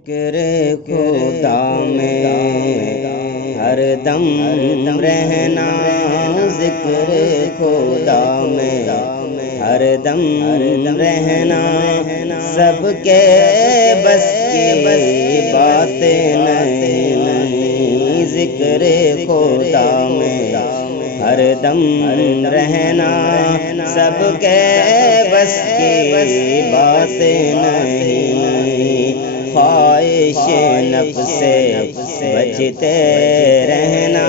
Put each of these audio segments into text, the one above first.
ذکر خدا میں ہر دم رہنا، ذکر خدا میں ہر دم رہنا، سب کے بس کی بات نہیں، ذکر خدا میں ہر دم رہنا، سب کے بس کی بات نہیں، خواہش نفس سے بچتے رہنا،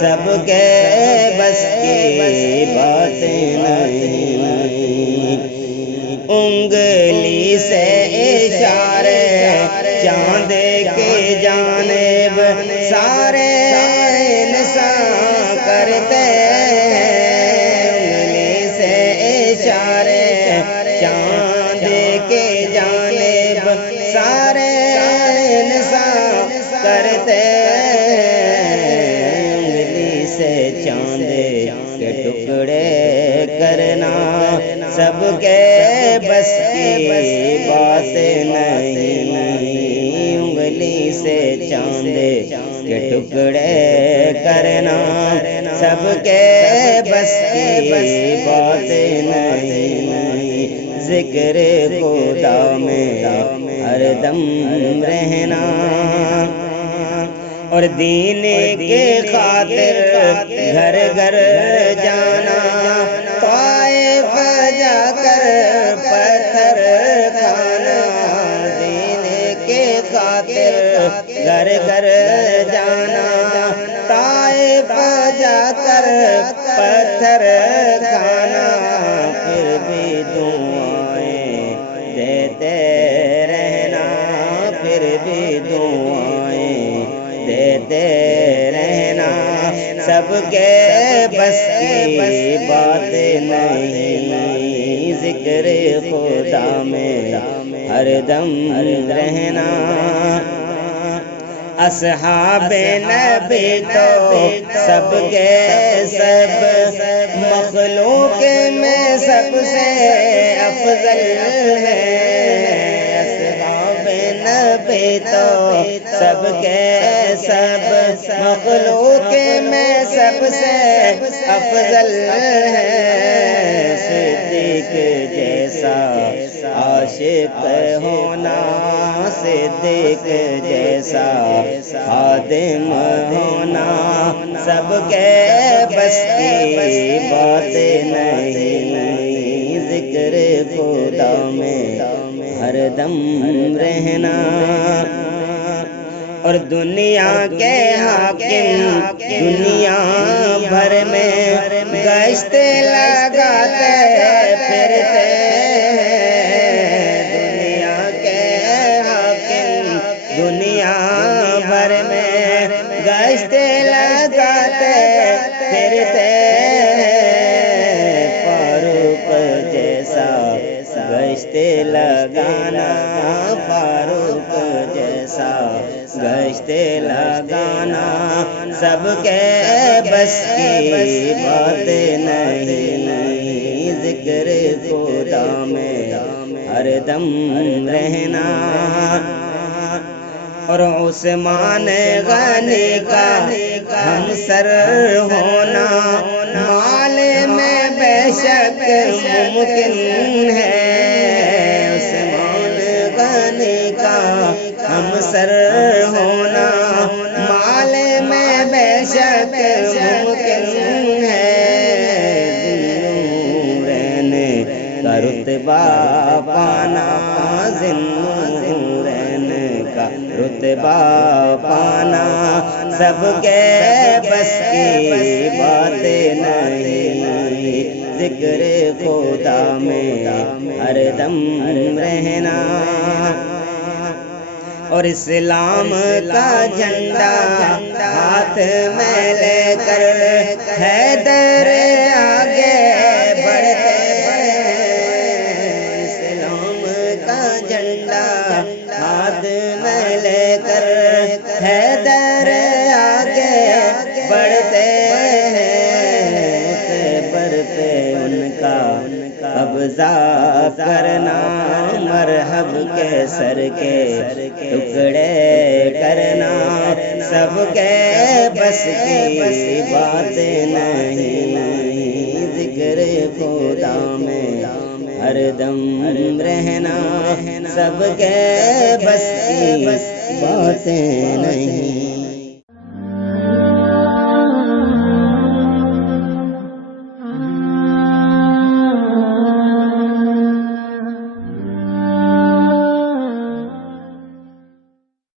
سب کے بس کی بات نہیں، انگلی سے اشارے چاند کی جانب سارے انسان کرتے، انگلی سے اشارے چاند کی جانب سارے انسان کرتے، انگلی سے چاند کے ٹکڑے کرنا، سب کے بس کی بات نہیں، انگلی سے چاند کے ٹکڑے کرنا، سب کے بس کی بات نہیں، ذکر خدا میں ہر دم رہنا، اور دین کے خاطر گھر گھر جانا، طائف جا کر پتھر کھانا، دین کے خاطر گھر گھر جانا، طائف جا کر پتھر کھانا، پھر بھی دعائیں دیتے رہنا، پھر بھی دعائیں دیتے رہنا، سب کے بس کی بات نہیں، ذکر خدا میں ہر دم رہنا، اصحاب نبی تو سب کے سب مخلوق میں سب سے افضل ہے، اصحاب نبی تو سب کے سب مخلوق میں سب سے افضل ہے، صدیق جیسا عاشق ہونا، صدیق جیسا خادم ہونا، سب کے بس کی بات نہیں، ذکر خدا میں ہر دم رہنا، اور دنیا کے حاکم دنیا بھر میں گشت لگاتے پھرتے، دنیا کے حاکم دنیا بھر میں گشت لگاتے پھرتے، فاروق جیسا گشت لگانا، فاروق جیسا گشت لگانا، سب کے بس کی بات نہیں، ذکر خدا میں ہر دم رہنا، اور عثمان غنی کا ہم سر ہونا، مال میں بے شک ممکن ہے، عثمان غنی کا ہم سر ہونا، مال میں بے شک ممکن ہے، ذوالنورین کا رتبہ پانا، ذوالنورین کا رتبہ پانا، سب کے بس کی بات نہیں، ذکر خدا میں ہر دم رہنا، اور اسلام کا جھنڈا ہاتھ میں لے کر حیدر آگے بڑھتے، اسلام کا جھنڈا ہاتھ میں لے کر حیدر آگے بڑھتے ہیں، خیبر پہ ان کا قبضہ کرنا، مرحبا سب کے سر کے ٹکڑے کرنا سب کے بس کی بات نہیں، ذکر خدا میں ہر دم رہنا سب کے بس کی باتیں نہیں۔